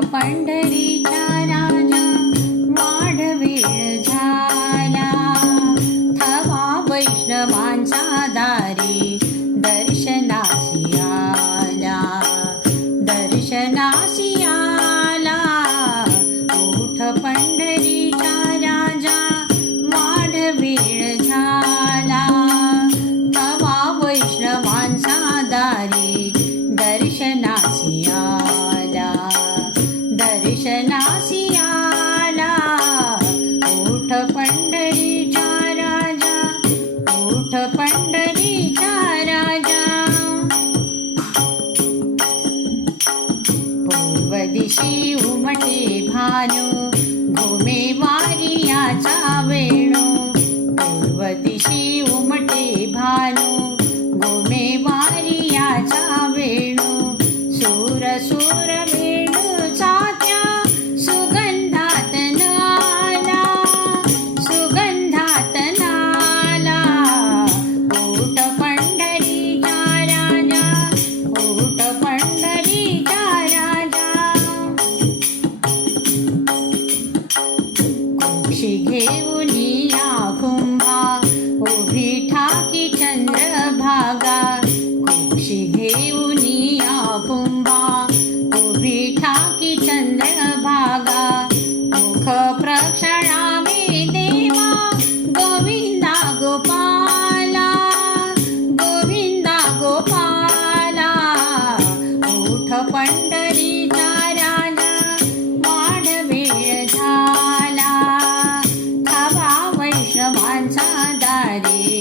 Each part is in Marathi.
पंढरीचा राजा वाढवेळ झाला. थवा वैष्णवांचा दारी दर्शनासी आला. दर्शनासी आला. उठ पंढरीचा राजा वाढवेळ झाला. थवा वैष्णवांचा दर्शनासी आला उठ पंढरीचा राजा ओठ पंढरीचा राजा. पूर्व दिशी उमटे भानू कुंभा उभी ठाकी चंद्रभागा मुख प्रक्षणा मे देवा गोविंदा गोपाला गोविंदा गोपाला उठ पंढरी ताराला वाढ वेळ झाला थावा वैष्णवांचा दारी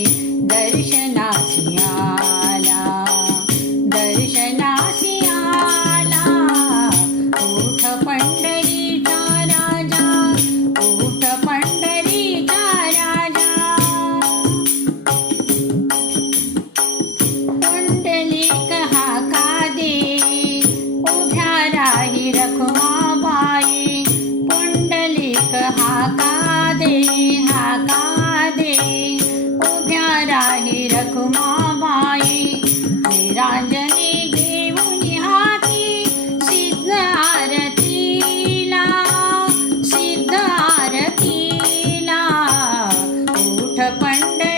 आहे रखुमाबाई. निरांजनी देऊनी हाती सिद्ध आरतीला सिद्ध आरतीला. उठ पंढरी